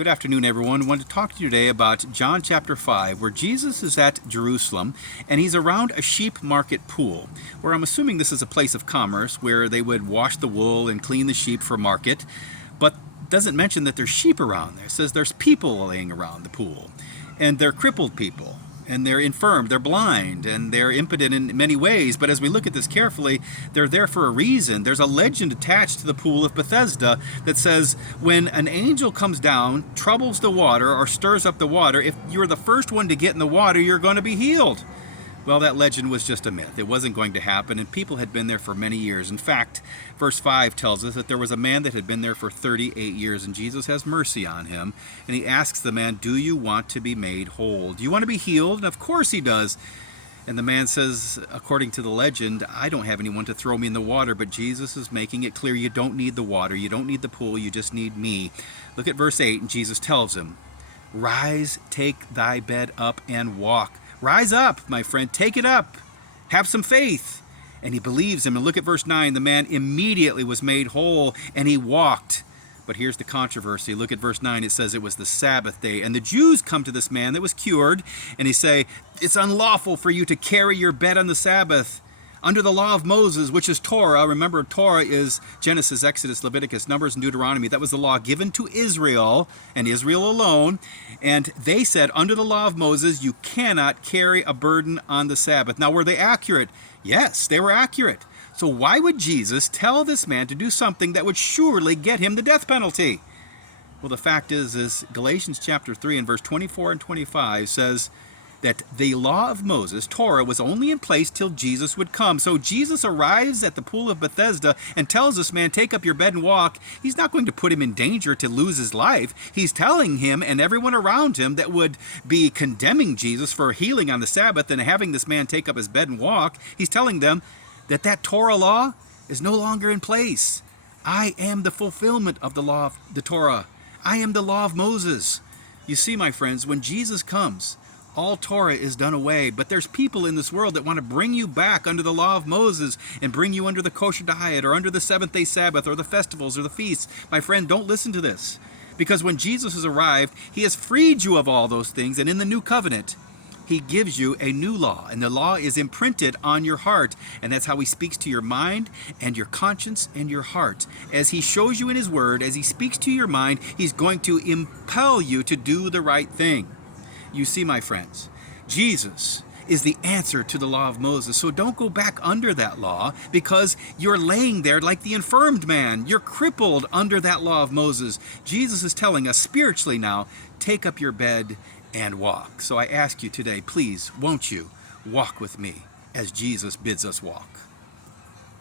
Good afternoon, everyone. I want to talk to you today about John chapter 5, where Jesus is at Jerusalem, and he's around a sheep market pool, where I'm assuming this is a place of commerce, where they would wash the wool and clean the sheep for market, but doesn't mention that there's sheep around there. It says there's people laying around the pool, and they're crippled people, and they're infirm, they're blind, and they're impotent in many ways. But as we look at this carefully, they're there for a reason. There's a legend attached to the pool of Bethesda that says when an angel comes down, troubles the water, or stirs up the water, if you're the first one to get in the water, you're going to be healed. Well, that legend was just a myth. It wasn't going to happen, and people had been there for many years. In fact, verse 5 tells us that there was a man that had been there for 38 years, and Jesus has mercy on him, and he asks the man, "Do you want to be made whole? Do you want to be healed?" And of course he does. And the man says, according to the legend, "I don't have anyone to throw me in the water," but Jesus is making it clear you don't need the water, you don't need the pool, you just need me. Look at verse 8, and Jesus tells him, "Rise, take thy bed up, and walk." Rise up, my friend, take it up. Have some faith. And he believes him. And look at verse 9. The man immediately was made whole, and he walked. But here's the controversy. Look at verse 9. It says it was the Sabbath day. And the Jews come to this man that was cured, and he say, "It's unlawful for you to carry your bed on the Sabbath. Under the law of Moses, which is Torah," remember Torah is Genesis, Exodus, Leviticus, Numbers, and Deuteronomy. That was the law given to Israel, and Israel alone. And they said, under the law of Moses, you cannot carry a burden on the Sabbath. Now, were they accurate? Yes, they were accurate. So why would Jesus tell this man to do something that would surely get him the death penalty? Well, the fact is Galatians chapter 3 and verse 24 and 25 says that the law of Moses, Torah, was only in place till Jesus would come. So Jesus arrives at the pool of Bethesda and tells this man, "Take up your bed and walk." He's not going to put him in danger to lose his life. He's telling him and everyone around him that would be condemning Jesus for healing on the Sabbath and having this man take up his bed and walk, he's telling them that that Torah law is no longer in place. I am the fulfillment of the law of the Torah. I am the law of Moses. You see, my friends, when Jesus comes, all Torah is done away, but there's people in this world that want to bring you back under the law of Moses and bring you under the kosher diet or under the seventh-day Sabbath or the festivals or the feasts. My friend, don't listen to this, because when Jesus has arrived, he has freed you of all those things, and in the new covenant, he gives you a new law, and the law is imprinted on your heart, and that's how he speaks to your mind and your conscience and your heart. As he shows you in his word, as he speaks to your mind, he's going to impel you to do the right thing. You see, my friends, Jesus is the answer to the law of Moses. So don't go back under that law, because you're laying there like the infirmed man. You're crippled under that law of Moses. Jesus is telling us spiritually now, take up your bed and walk. So I ask you today, please, won't you walk with me as Jesus bids us walk?